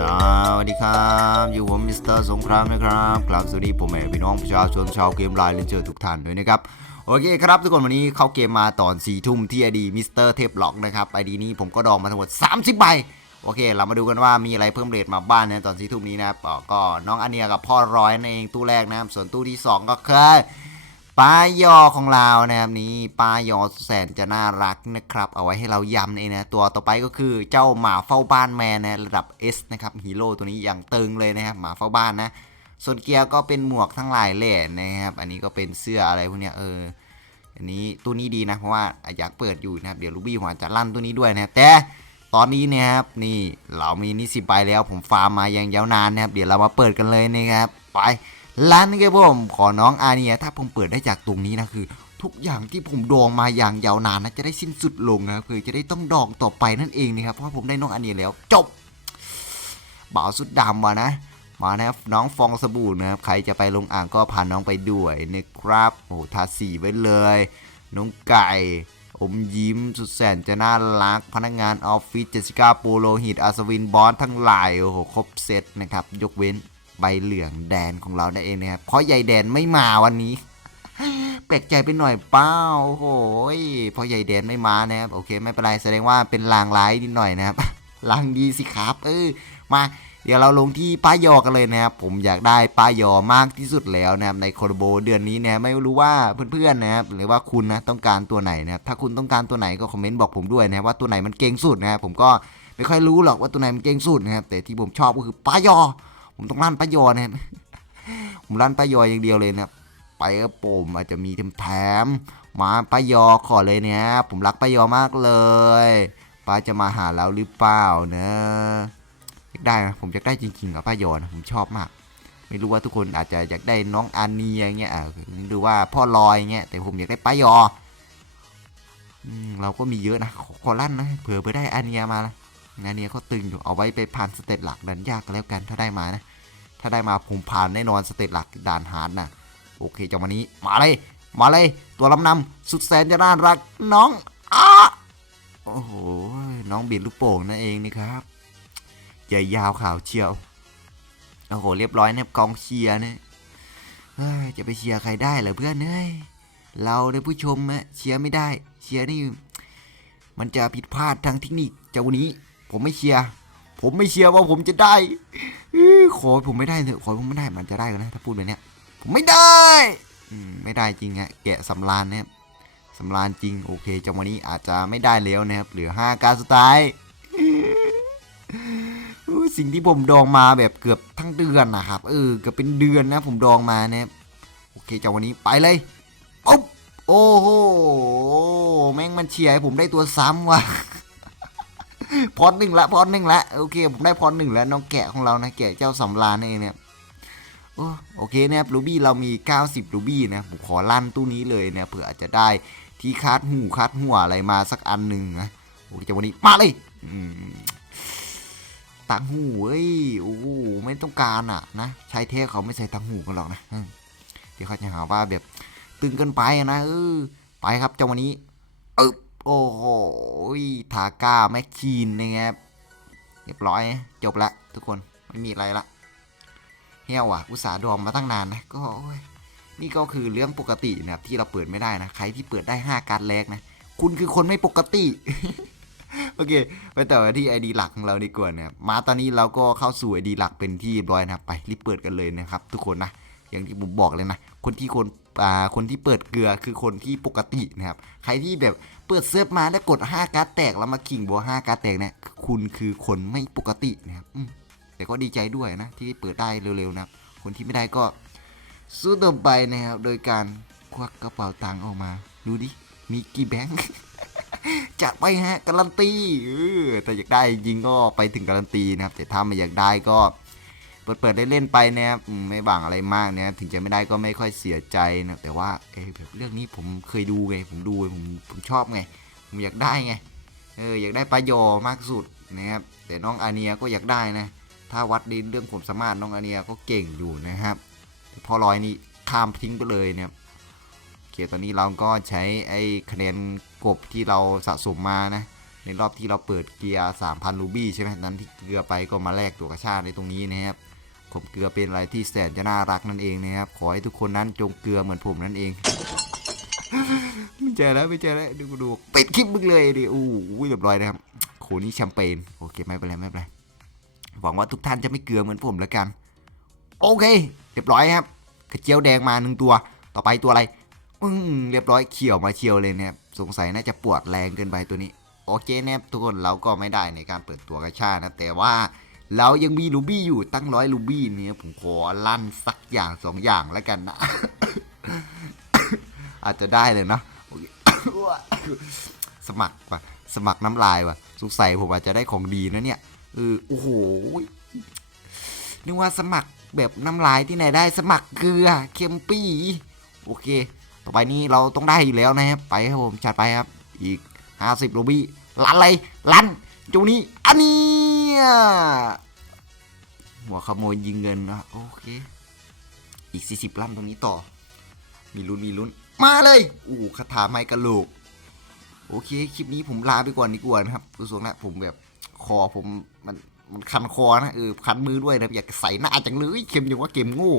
สวัสดีครับ อยู่ผมมิสเตอร์สงครามนะครับกลับสวัสดีผมแม่พี่น้องประชาชนชาวเกมไลน์เลนเจอร์ทุกท่านด้วยนะครับโอเคครับทุกคนวันนี้เข้าเกมมาตอน4ี่ทุ่มที่ไอดีมิสเตอร์เทปล็อกนะครับไอดีนี้ผมก็ดองมาทั้งหมด 30 ใบโอเค เรามาดูกันว่ามีอะไรเพิ่มเรทมาบ้านนะตอนสี่ทุ่มนี้นะครับก็น้องอันเนียกับพ่อร้อยนั่นเองตู้แรกนะครับส่วนตู้ที่ 2 ก็คือ ปลายอของเรานะครับนี้ปลายอแสนจะน่ารักนะครับ เอาไว้ให้เรายำเองนะตัวต่อไปก็คือเจ้าหมาเฝ้าบ้านแมนนะระดับ S นะครับฮีโร่ตัวนี้อย่างตึงเลยนะครับหมาเฝ้าบ้านนะส่วนเกียร์ก็เป็นหมวกทั้งหลายแหล่นะครับ อันนี้ก็เป็นเสื้ออะไรพวกเนี้ยเอออันนี้ตัวนี้ดีนะเพราะว่าอยากเปิดอยู่นะครับเดี๋ยวลูบี้ผมอาจจะลั่นตัวนี้ด้วยนะแต่ตอนนี้เนี่ยครับนี่เรามีนี่สิบใบแล้วผมฟาร์มมาอย่างยาวนานนะครับเดี๋ยวเรามาเปิดกันเลยนะครับไป แลั่ครับผมขอน้องอาเนียถ้าผมเปิดได้จากตรงนี้นะคือ ทุกอย่างที่ผมดองมาอย่างยาวนานนะจะได้สิ้นสุดลงนะครับคือจะได้ต้องดองต่อไปนั่นเองนะครับเพราะผมได้น้องอาเนียแล้วจบบ่าวสุดดำวะนะ มานะครับน้องฟองสบู่นะครับใครจะไปลงอ่างก็พาน้องไปด้วยนะครับโอ้โหทาสีไว้เลย น้องไก่อมยิ้มสุดแสนจะน่ารัก พนักงานออฟฟิศเจสิก้าปูโรหิตอัศวินบอสทั้งหลายโอ้โหครบเซตนะครับ ยกเว้น ใบเหลืองแดนของเราได้เองนะครับเพราะใหญ่แดนไม่มาวันนี้แปลกใจไปหน่อยเป้าโอ้โหยเพราะใหญ่แดนไม่มานะครับโอเคไม่เป็นไรแสดงว่าเป็นลางร้ายนิดหน่อยนะครับลางดีสิครับ เออมาเดี๋ยวเราลงที่ป้ายอกันเลยนะครับผมอยากได้ป้ายอมากที่สุดแล้วนะครับในโคโรโบเดือนนี้นะไม่รู้ว่าเพื่อนๆนะครับหรือว่าคุณนะต้องการตัวไหนนะครับถ้าคุณต้องการตัวไหนก็คอมเมนต์บอกผมด้วยนะครับว่าตัวไหนมันเก่งสุดนะครับผมก็ไม่ค่อยรู้หรอกว่าตัวไหนมันเก่งสุดนะครับแต่ที่ผมชอบก็คือป้ายอ ผมต้องลั่นป้ายอนะครับผมลั่นป้ายออย่างเดียวเลยนะไปครับผมอาจจะมีแถมมาป้ายอขอเลยเนี่ยผมรักป้ายอมากเลยป้าจะมาหาเราหรือเปล่านะอยากได้นะผมอยากได้จริงๆกับป้ายอนะผมชอบมาก ไม่รู้ว่าทุกคนอาจจะอยากได้น้องอานีอย่างเงี้ยหรือว่าพ่อลอยเงี้ยแต่ผมอยากได้ป้ายออเราก็มีเยอะนะขอลั่นนะเผื่อเผื่อได้อาเนียมานะ อาเนียเขาตึงอยู่เอาไว้ไปผ่านสเตตหลักดันยากก็แล้วกันถ้าได้มานะ ถ้าได้มาผมผ่านแน่นอนสเตตหลักด่านฮาร์ดนะโอเคจังวันนี้มาเลย มาเลย ตัวลำนำสุดแสนจะน่ารักน้องอ้าโอ้โหน้องบิดลูกโป่งนั่นเองนี่ครับใหญ่ยาวขาวเชียวโอ้โหเรียบร้อยเนี่ยกองเชียร์เนี่ยจะไปเชียร์ใครได้เหรอเพื่อนเอ้ยเราในผู้ชมอะเชียร์ไม่ได้ เชียร์นี่ มันจะผิดพลาดทางเทคนิคเจ้านี้ ผมไม่เชียร์ผมไม่เชียร์ว่าผมจะได้ขอผมไม่ได้เถอะขอผมไม่ได้มันจะได้กันนะถ้าพูดแบบนี้ผมไม่ได้ไม่ได้จริงอะแกะสำรานนะครับสำรานจริงโอเคจังวันนี้อาจจะไม่ได้แล้วนะครับเหลือห้าการสุดท้ายสิ่งที่ผมดองมาแบบเกือบทั้งเดือนนะครับเออเกือบเป็นเดือนนะ ผมดองมาเนี่ยโอเคจากวันนี้ไปเลยปุ๊บโอ้โหแม่งมันเชียร์ให้ผมได้ตัวซ้ำว่ะ พอดหนึ่งละพอดหนึ่งละโอเคผมได้พอดหนึ่งแล้วน้องแกะของเรานะแกะเจ้าสำรานเองเนี่ยโอโอเคนะครับรูบี้เรามี 90รูบี้นะผมขอลั่นตู้นี้เลยเนี่ยเผื่ออาจจะได้ที่คาดหูคาดหัวอะไรมาสักอันหนึ่งนะโอเคจาวันนี้มาเลยตังหูเอ้ยโอ้ไม่ต้องการอะนะใช้เทสเขาไม่ใส่ตังหูกันหรอกนะเดี๋ยวเขาจะหาว่าแบบตึงเกันไปนะเออไปครับจังวันนี้อึบ โอ้โหทาก้าแมคคีนนะครับเรียบร้อยจบละทุกคนไม่มีอะไรละเฮี้ยวอะ อุตสาห์ดอมมาตั้งนานนะก็นี่ก็คือเรื่องปกตินะครับที่เราเปิดไม่ได้นะ ใครที่เปิดได้ 5 การดแรกนะ คุณคือคนไม่ปกติ โอเค ไปต่อที่ ID หลักของเราดีกว่านะครับมาตอนนี้เราก็เข้าสู่ ID หลักเป็นที่เรียบร้อยนะครับ ไปรีบเปิดกันเลยนะครับ ทุกคนนะ อย่างที่ผมบอกเลยนะ คนที่คน คนที่เปิดเกลือคือคนที่ปกตินะครับ ใครที่แบบเปิดเซิร์ฟมาแล้วกด 5 การ์ดแตกแล้วมาขิงบัว5การ์ดแตกเนี่ยคุณคือคนไม่ปกตินะครับแต่ก็ดีใจด้วยนะที่เปิดได้เร็วๆนะครับคนที่ไม่ได้ก็สู้ต่อไปนะครับโดยการควักกระเป๋าตังค์ออกมา ดูดิมีกี่แบงค์จะไปฮะการันตีเออแต่อยากได้จริงก็ไปถึงการันตีนะครับ แต่ถ้าไม่อยากได้ก็ เปิดเปิดได้เล่นๆไปนะครับไม่บังอะไรมากนะครับถึงจะไม่ได้ก็ไม่ค่อยเสียใจนะแต่ว่าเอ้แบบเรื่องนี้ผมเคยดูไงผมดูผมผมชอบไงผมอยากได้ไงเอออยากได้ปลาโยมากสุดนะครับแต่น้องอาเนียก็อยากได้นะ ถ้าวัดในเรื่องความสามารถน้องอาเนียก็เก่งอยู่นะครับ พอลอยนี่ข้ามทิ้งไปเลยเนี่ยโอเคตอนนี้เราก็ใช้ไอ้คะแนนกบที่เราสะสมมานะ ในรอบที่เราเปิดเกียร์ 3,000 รูบี้ใช่ไหมนั้นที่เกลือไปก็มาแลกตัวกระชาในตรงนี้นะครับผมเกลือเป็นอะไรที่แสนจะน่ารักนั่นเองนะครับ ขอให้ทุกคนนั้นจงเกลือเหมือนผมนั่นเองไม่เจอแล้วไม่เจอแล้วดูดูปิดคลิปมึงเลยดิอู้หูเรียบร้อยนะครับโขนี่แชมเปญโอเคไม่เป็นไรไม่เป็นไรหวังว่าทุกท่านจะไม่เกลือเหมือนผมแล้วกัน โอเค เรียบร้อยครับกระเจียวแดงมาหนึ่งตัว ต่อไปตัวอะไรอืมเรียบร้อยเขียวมาเชียวเลยเนี่ยสงสัยน่าจะปวดแรงเกินไปตัวนี้ โอเคนะครับทุกคนเราก็ไม่ได้ในการเปิดตัวกระชานะแต่ว่าเรายังมีลูบี้อยู่ตั้งร้อยลูบี้เนี่ยผมขอลั่นสักอย่างสองอย่างแล้วกันนะ อาจจะได้เลยเนาะสมัครว่ะสมัครน้ำลายว่ะสงสัยผมอาจจะได้ของดีนะเนี่ยเออโอ้โหนึกว่าสมัครแบบน้ำลายที่ไหนได้สมัครเกลือเค็มปี้โอเค ต่อไปนี้เราต้องได้อยู่แล้วนะครับไปครับผมจัดไปครับอีก 50โรบี้ลันอะไรลันจูนี้อันนี้หัวขโมยยิงเงินนะโอเค อีก 40ลั่นตรงนี้ต่อ มีลุ้นมีลุ้น มาเลยอู้คาถาไม้กระโหลก โอเค คลิปนี้ผมลาไปก่อนดีกว่านะครับดูทรงแล้วผมแบบคอผมมันมันคันคอนะเออคันมือด้วยนะอยากใส่หน้าจังเลยเข็มอย่างว่าเกมโง่